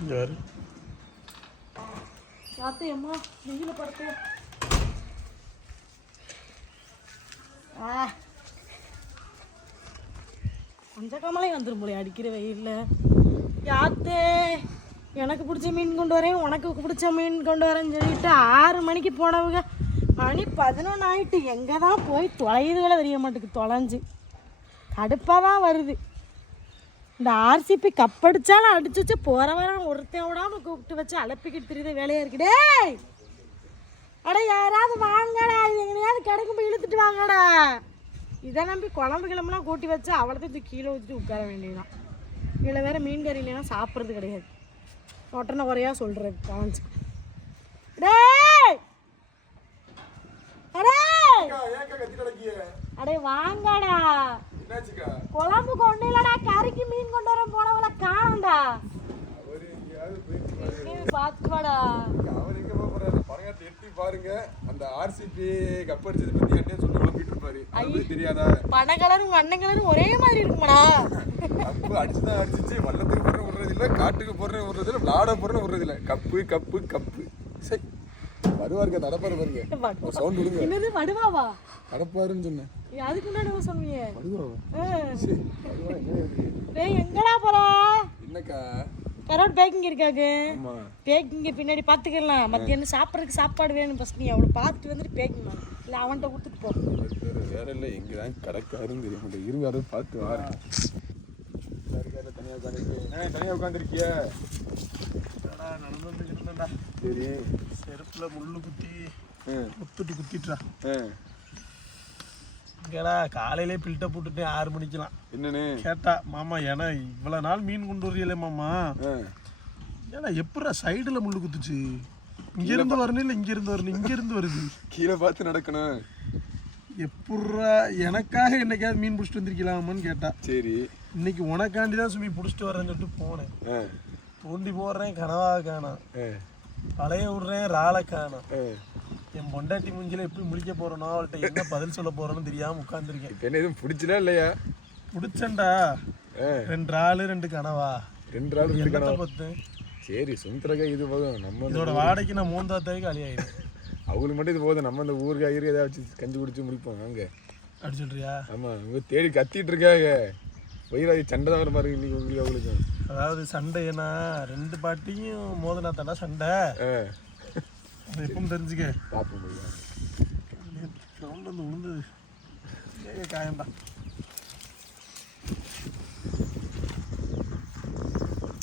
இங்கே வேறு சாத்தையம்மா வெயில படுத்து. ஆ. கொஞ்சம் வந்துடும் போல அடிக்கிற வெயில்ல. யாத்தே எனக்கு பிடிச்ச மீன் கொண்டு வரேன் உனக்கு பிடிச்ச மீன் கொண்டு வரேன்னு சொல்லிட்டு ஆறு மணிக்கு போனவங்க மணி பதினொன்று ஆயிட்டு எங்கே தான் போய் தொலையுதுகளை தெரிய மாட்டேங்குது தொலைஞ்சு. கடுப்பாக தான் வருது. இந்த ஆர்சிபி கப் அடிச்சாலும் அடிச்சு வச்சு போற வாரம் ஒருத்தன் விடாம கூப்பிட்டு வச்சு அலப்பிக்கிட்டு தெரியுத வேலையா இருக்கு. டேய்! அட யாராவது வாங்கடா இது எங்கேயாவது கிடைக்கும் போய் இழுத்துட்டு வாங்கடா. இதை நம்பி குழம்பு கிளம்புலாம் கூட்டி வச்சு அவ்வளோதான் தூக்கி கீழே ஊற்றிட்டு உட்கார வேண்டியதுதான். இதில் வேற மீன் கறி இல்லைன்னா சாப்பிட்றது கிடையாது. ஒட்டனை குறையா சொல்கிறது பாஞ்சு டேய்! அடே! அடே வாங்கடா. என்னாச்சுக்கா? குழம்பு கொண்டு இல்லடா கறிக்கு மீன் கொண்டு வர போனவங்கள காணும்டா. போக போறாரு? படங்கத்தை எட்டி பாருங்க. அந்த ஆர்சிபி கப் அடிச்சது பத்தி சொல்லி குழப்பிட்டு இருப்பாரு. அது தெரியாதா? பனை கலரும் வண்ண கலரும் ஒரே மாதிரி இருக்குமாடா. கப்பு அடிச்சுதான் அடிச்சிச்சு. வல்லத்துக்கு போடுற விடுறது இல்ல காட்டுக்கு போடுற விடுறது இல்ல விளாட போடுற விடுறது இல்ல கப்பு கப்பு கப்பு. சரி. வருவாருங்க தடப்பாரு பாருங்க சவுண்ட் விடுங்க. என்னது வடுவாவா? தடப்பாருன்னு சொன்னேன். அதுக்கு முன்னாடி சொன்னீங்க இருக்கு? டேய் எங்கடா போற? என்னக்கா? கரோட் பேக்கிங் இருக்காங்க ஆமா. பேக்கிங் பின்னாடி பார்த்துக்கலாம் மத்தியானம் சாப்பிட்றதுக்கு சாப்பாடு வேணும் ஃபஸ்ட் நீ அவளை பார்த்துட்டு வந்துட்டு பேக்கிங் பண்ணு. இல்லை அவன்கிட்ட கொடுத்துட்டு போ. வேற இல்லை எங்க தான் கிடக்காருன்னு தெரிய மாட்டேன் இருங்க அதை பார்த்து வாரேன் தனியாக தனியாக உட்காந்துருக்கிய? நடந்து சரி. செருப்புல முள்ளு குத்தி முத்துட்டி குத்திட்டுறா. இங்கடா காலையிலே பில்ட்ட போட்டுட்டேன் ஆறு மணிக்கெல்லாம். என்னன்னு கேட்டா மாமா ஏன்னா இவ்வளோ நாள் மீன் கொண்டு வரீங்களே மாமா? ஏன்னா எப்படா சைடில் முள்ளு குத்துச்சு? இங்கேருந்து வரணும் இல்லை இங்கேருந்து வரணும்? இங்கேருந்து வருது. கீழே பார்த்து நடக்கணும். எப்பட்றா எனக்காக என்னைக்காவது மீன் பிடிச்சிட்டு வந்திருக்கலாமான்னு கேட்டா சரி. இன்னைக்கு உனக்காண்டி தான் சுமி பிடிச்சிட்டு வரேன்னு சொல்லிட்டு போனேன். தூண்டி போடுறேன் கனவா காணாம். பழைய விடுறேன் ராளை காணாம். என் பொண்டாட்டி மூஞ்சில எப்படி முடிக்க போறேனோ அவள்கிட்ட என்ன பதில் சொல்ல போறேன்னு தெரியாம உட்காந்துருக்கேன் இப்ப என்ன எதுவும் பிடிச்சதா இல்லையா? பிடிச்சண்டா ரெண்டு ஆளு ரெண்டு கனவா. ரெண்டு நாள் என்னத்தை இருக்கணும் பத்து? சரி சுந்தரக்கா இது போதும். நம்ம இதோட வாடகைக்கு நான் மூந்தாத்தாவே காலி ஆயிடும் அவங்களுக்கு மட்டும் இது போதும். நம்ம இந்த ஊருக்கு ஐயர் ஏதாவது வச்சு கஞ்சி குடிச்சு முடிப்போம் வாங்க. அப்படி சொல்றியா ஆமா இவங்க தேடி கத்திட்டு இருக்காங்க. வயிறாதி சண்டை தான் வர பாருங்க இன்னைக்கு உங்களுக்கு. அவங்களுக்கும் அதாவது சண்டைனா ரெண்டு பாட்டியும் மோதனா தாண்டா சண்டை. எப்பவும் தெரிஞ்சுக்க. சவுண்ட் வந்து விழுந்தது ஏய், காயம்டா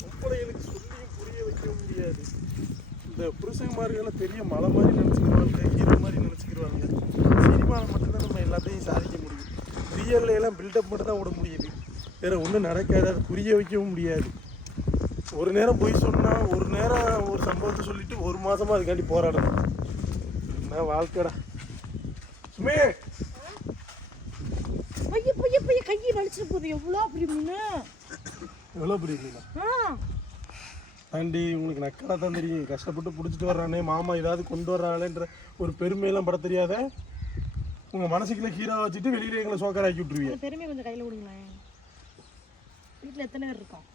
பொம்பளைகளுக்கு சொல்லியும் புரிய வைக்க முடியாது. இந்த புருஷன்மார்களெல்லாம் பெரிய மலை மாதிரி நினச்சிக்கிறாங்க ஹீரோ மாதிரி நினச்சிக்கிறாங்க சினிமாவில் மட்டும்தான் நம்ம எல்லாத்தையும் சாதிக்க முடியும். ரியல்ல எல்லாம் பில்டப் மட்டும் தான் விட முடியுது. வேற ஒன்றும் நடக்காது அதை புரிய வைக்கவும் முடியாது. ஒரு நேரம் போய் சொன்னால் ஒரு நேரம் ஒரு சம்பவத்தை சொல்லிட்டு ஒரு மாசமா அதுக்காண்டி போராடணும் என்ன வாழ்க்கைடா. சுமே! பைய பைய பைய கையை வலிச்சிட்டு போகுது. எவ்வளோ அப்படி எவ்வளோ புரியுதுங்களா ஆண்டி உங்களுக்கு நக்கலா தான் தெரியும். கஷ்டப்பட்டு பிடிச்சிட்டு வர்றானே மாமா ஏதாவது கொண்டு வர்றாங்களேன்ற ஒரு பெருமையெல்லாம் பட தெரியாத? உங்க மனசுக்குள்ள ஹீரோ வச்சுட்டு வெளியில எங்களை சோக்கர் ஆக்கி விட்டுருவீங்க. பெருமையை கொஞ்சம் கையில் விடுங்களேன் வீட்டில் எத்தனை பேர் இருக்கோம்?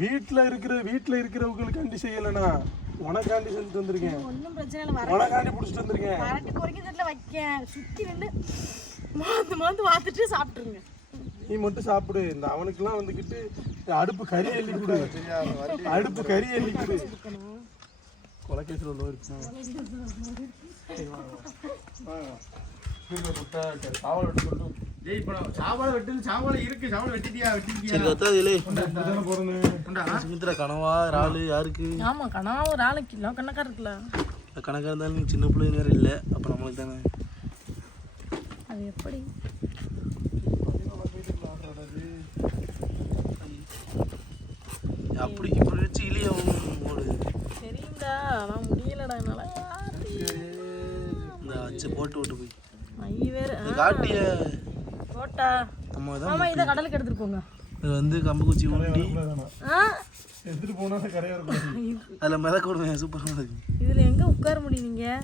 வீட்டுல இருக்கிற வீட்டுல இருக்கிறவங்களுக்காண்டி செய்யலைனா உனக்காண்டி செஞ்சுட்டு வந்திருக்கேன். ஒன்றும் பிரச்சனை இல்லை உனக்காண்டி பிடிச்சிட்டு வந்திருக்கேன். வரட்டு குறைக்க தட்டில் வைக்கேன். சுற்றி நின்று மாந்து மாந்து பார்த்துட்டு சாப்பிட்ருங்க நீ மட்டும் சாப்பிடு. இந்த அவனுக்கெல்லாம் வந்துக்கிட்டு அடுப்பு கறி எள்ளி கொடு. அடுப்பு கறி எள்ளி கொடு. கொலைக்கேசில் உள்ள சாவல் வெட்டு சொல்லிட்டு டேய் இப்போ நான் சாப்பாடு வெட்டு சாப்பாடு இருக்கு. சாப்பாடு வெட்டிட்டியா? வெட்டிட்டியா சரி சுமித்ரா கனவா இறாலு யாருக்கு? ஆமாம் கணா ஒரு ஆளுக்கு இல்லை கணக்காக இருக்குல்ல. கணக்காக இருந்தாலும் நீ சின்ன பிள்ளைங்க வேற இல்லை. அப்போ நம்மளுக்கு தானே? அது எப்படி? அப்படி இப்படி வச்சு இழிய ஓடு தெரியும்டா ஆனால் முடியலடா என்னால். இந்த அச்சு போட்டு விட்டு போய். ஐய வேறு. இது காட்டிய ஆமாம் இதை கடலுக்கு எடுத்துகிட்டு போங்க. இது வந்து கம்பு குச்சி ஊண்டி ஆ? எடுத்துட்டு போனா கரையா இருக்கும் அதில் மிதக்க விடுவேன் சூப்பராக இருக்கு இதில் எங்கே உட்கார முடியும் நீங்கள்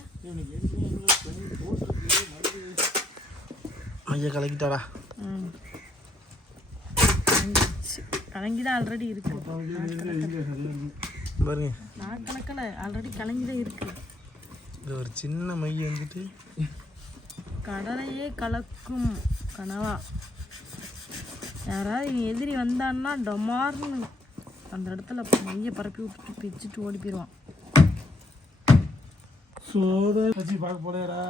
ஐயா கலக்கிட்டாடா. ம் கலங்கி தான் ஆல்ரெடி இருக்கு. பாருங்க. நான் கலக்கல. ஆல்ரெடி கலங்கி தான் இருக்கு. இது ஒரு சின்ன மை வந்துட்டு. கடலையே கலக்கும் கனவா. யாராவது எதிரி வந்தான்னா டொமார்னு அந்த இடத்துல மைய பரப்பி விட்டுட்டு பிச்சுட்டு ஓடி போயிடுவான் சோதா வச்சு பார்க்க போலையடா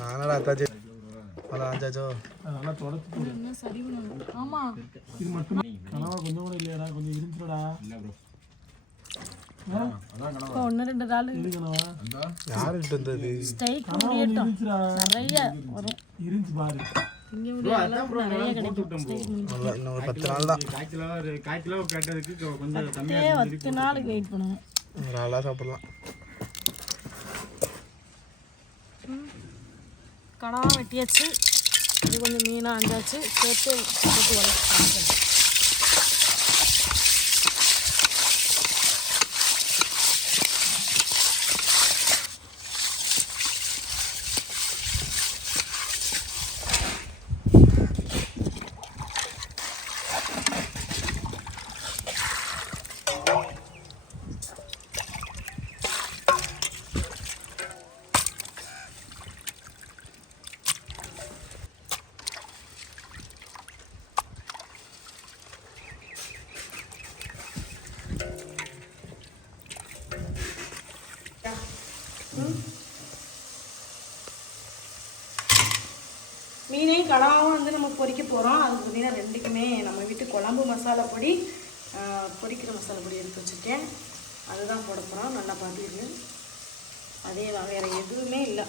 நானடா அத்தாச்சு. அதான் ஆச்சாச்சோ நல்லா தொடச்சு ஆமா. இது மட்டும் கனவா கொஞ்சம் கூட இல்லையாடா? கொஞ்சம் இருந்துச்சுடா இப்போ ஒன்று ரெண்டு நாள் யாருக்கிட்ட ஸ்டைக் முடியட்டும் நிறைய வரும். இருந்துச்சு பாரு. பத்து நாளுக்கு வெயிட் சாப்பிடலாம். கனவா வெட்டியாச்சு. இது கொஞ்சம் மீனாக அஞ்சாச்சு. சேர்த்து போட்டு வளர்த்து மீனையும் கடாவும் வந்து நம்ம பொறிக்க போகிறோம் அது பார்த்திங்கன்னா ரெண்டுக்குமே நம்ம வீட்டு குழம்பு மசாலா பொடி பொரிக்கிற மசாலா பொடி எடுத்து வச்சுருக்கேன். அதுதான் போட போகிறோம் நல்லா பார்த்துருக்கு அதே தான் வேறு எதுவுமே இல்லை.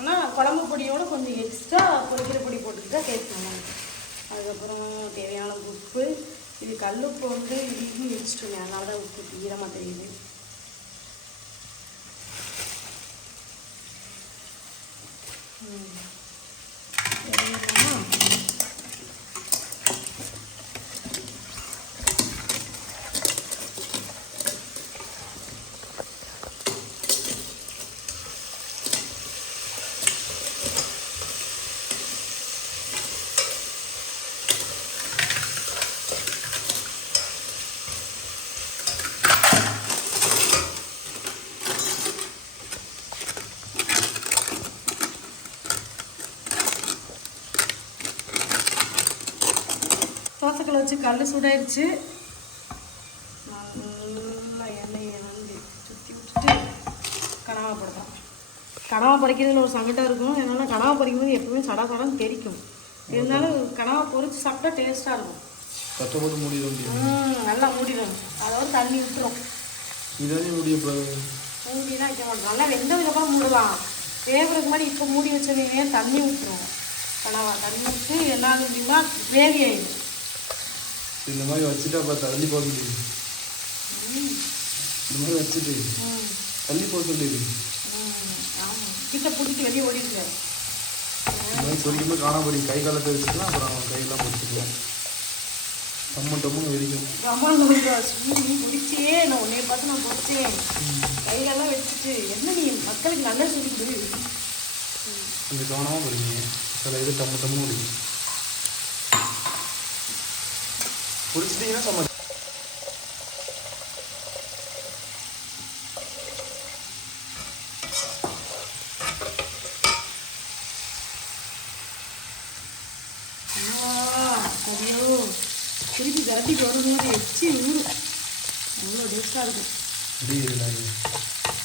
ஆனால் குழம்பு பொடியோடு கொஞ்சம் எக்ஸ்ட்ரா பொரிக்கிற பொடி போட்டுக்கிட்டால் டேஸ்ட் நல்லா அதுக்கப்புறம் தேவையான உப்பு இது கல் உப்பு வந்து இதையும் இடிச்சிட்டுங்க அதனால தான் உப்பு ஈரமாக தெரியுது. ம். தோசைக்கல்ல வச்சு கல் சூடாயிருச்சு. நல்லா எண்ணெயை வந்து சுற்றி விட்டுட்டு கனவா படுத்தோம் கனவா பறிக்கிறதுல ஒரு சங்கடம் இருக்கும். என்னன்னா கனவா பறிக்கும்போது எப்பவுமே சடா சடன்னு தெரிக்கும். இருந்தாலும் கனவா பொரிச்சு சாப்பிட்டா டேஸ்ட்டாக இருக்கும். கஷ்டப்பட்டு மூடிட முடியும் ம், நல்லா மூடிடும் அதாவது தண்ணி விட்டுரும். இதானே முடியக்கூடாது மூடிலாம் வைக்க மாட்டோம் நல்லா வெந்ததுக்கப்புறம் மூடலாம். வேகிறதுக்கு மாதிரி இப்போ மூடி வச்சோன்னே தண்ணி விட்டுரும் கனவா தண்ணி விட்டு என்ன ஆகும் அப்படின்னா கிரேவி ஆயிடும். இந்த மாதிரி வச்சுட்டு அப்புறம் தள்ளி போக முடியுது இந்த மாதிரி வச்சுட்டு தள்ளி போக சொல்லிடு. கிட்ட பிடிச்சி வெளியே ஓடிடுங்க. இந்த மாதிரி பொறிக்கும்போது காணாம போய் கை காலத்தை வச்சுக்கலாம் அப்புறம் கையெல்லாம் பொறிச்சிக்கலாம் டம்மு டம்முன்னு வெடிக்கும். பிடிச்சியே நான் உன்னைய பார்த்து நான் பிடிச்சேன் கையிலெல்லாம் வச்சுட்டு என்ன நீ மக்களுக்கு நல்லா சொல்லி கொடு. கொஞ்சம் கவனமாக பொறிங்க சில இது டம்மு டம்முன்னு முடியும் பொறிச்சிட்டிங்கன்னா சம்ம ஐயோ திருப்பி கரண்டி வரும்போது எச்சி ஊறும் அவ்வளோ டேஸ்ட்டாக இருக்கும்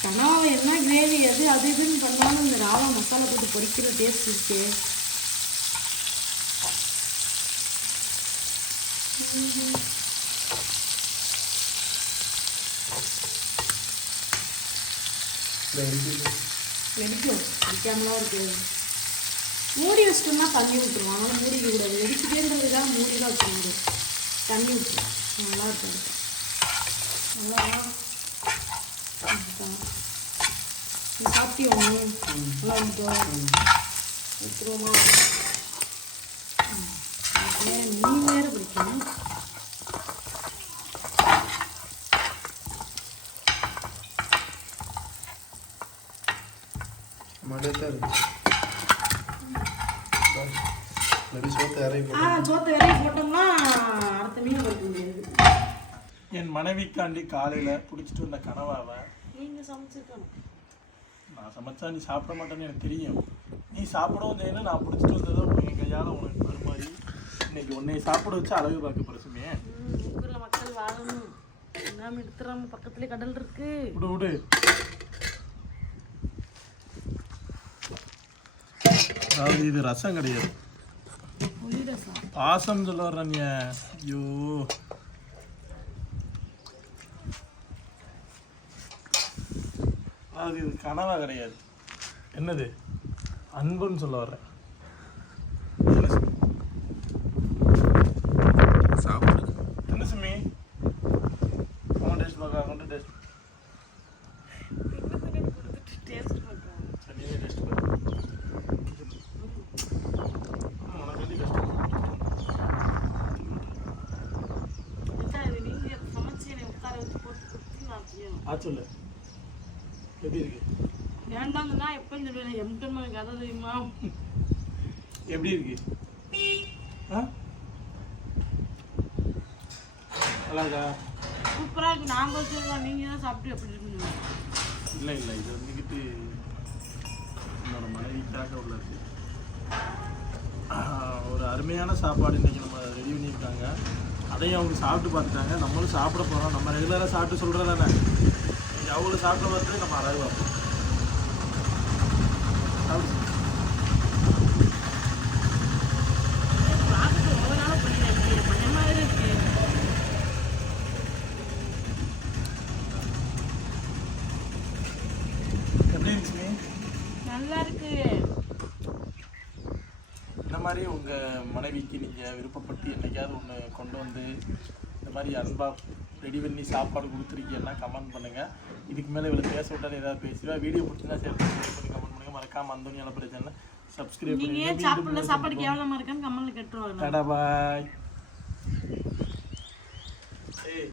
கனவா என்ன கிரேவி அது அது இதுன்னு பண்ணாலும் இந்த ராவா மசாலா போட்டு பொரிக்கிற டேஸ்ட் இருக்கே. வெடிக்கும் வெடிக்காமலாம் இருக்கு மூடி வச்சிட்டோம்னா தண்ணி விட்டுருவோம் அதனால மூடிக்க கூடாது. வெடிச்சுட்டேன்றதுக்காக மூடி தான் முடியும். தண்ணி விட்டுரும் நல்லா இருக்கும். நல்லா நீ சாப்பிட்டியோ நீ? நல்லா இருந்துச்சோ வச்சுருவோமா மீன் மீன் வைக்க முடியாது. என் மனைவிக்காண்டி காலையில் பிடிச்சிட்டு வந்த கனவாவை சமைச்சிருக்கணும். நான் சமைச்சா நீ சாப்பிட மாட்டேன்னு எனக்கு தெரியும். நீ சாப்பிடவும் செய்யணும் நான் பிடிச்சிட்டு வந்ததை உன் கையால் உனக்கு இன்னைக்கு உன்னை சாப்பிட வச்சு அழகு பார்க்க பிரசுமே ஊரில் மக்கள் வாழணும். எல்லாம் எடுத்துறாம பக்கத்துலேயே கடல் இருக்கு. விடு விடு. அதாவது இது ரசம் கிடையாது. பாசம் சொல்ல வர்ற நீ ஐயோ. அதாவது இது கனவா கிடையாது. என்னது? அன்புன்னு சொல்ல வர்றேன் என்ன சுமி? சாப்பிடு என்ன சுமி அவன் டேஸ்ட் பார்க்க அவன் டேஸ்ட் டேஸ்ட் பண்ணுறோம் சரி நீயே டேஸ்ட் பார்க்க உனக்கு வந்து கஷ்டம் இது நீங்கள் சமைச்சு என்னை உட்கார வச்சு போட்டு கொடுத்து நான் செய்யணும் ஆ சொல்லு எப்படி இருக்கு? வேண்டாங்கன்னா எப்போ சொல்லுவேன் எம்டன் கதை தெரியுமா? எப்படி இருக்கு? ஆ? நல்லா இருக்கா சூப்பராக இருக்கு. நான் சொல்லுவேன் நீங்கள் தான் சாப்பிட்டு எப்படி இருக்குன்னு இல்லை இல்லை. இது வந்துக்கிட்டு என்னோட மனைவிக்காக உள்ளது ஒரு அருமையான சாப்பாடு இன்னைக்கு நம்ம ரெடி பண்ணியிருக்காங்க. அதையும் அவங்க சாப்பிட்டு பார்த்துட்டாங்க. நம்மளும் சாப்பிட போகிறோம் நம்ம ரெகுலராக சாப்பிட்டு சொல்கிறது தானே? அவங்களும் சாப்பிட பார்த்து நம்ம அழகு பார்ப்போம். சாப்பிட்டு பார்த்துட்டு ஒவ்வொரு நாளும் பண்ணிடுறேன் பயமாக இருக்கு எப்படி இருந்துச்சு நல்லா இருக்கு இந்த மாதிரி உங்கள் மனைவிக்கு நீங்கள் விருப்பப்பட்டு என்னைக்காவது ஒன்று கொண்டு வந்து இந்த மாதிரி அன்பாக ரெடி பண்ணி சாப்பாடு கொடுத்துருக்கீங்கன்னா கமெண்ட் பண்ணுங்கள் இதுக்கு மேலே இவ்வளோ பேச விட்டாலும் ஏதாவது பேசுவா வீடியோ பிடிச்சிருந்தா ஷேர் பண்ணி பண்ணி கமெண்ட் பண்ணுங்கள் மறக்காம அந்தோனி அலப்பறை சேனல் சப்ஸ்கிரைப் நீங்க பண்ணுங்க ஏன் சாப்பிடல? சாப்பாடு கேவலமா இருக்கான்னு கம்மல்ல கட்டுருவாங்க. டாடா பாய். ஏய்.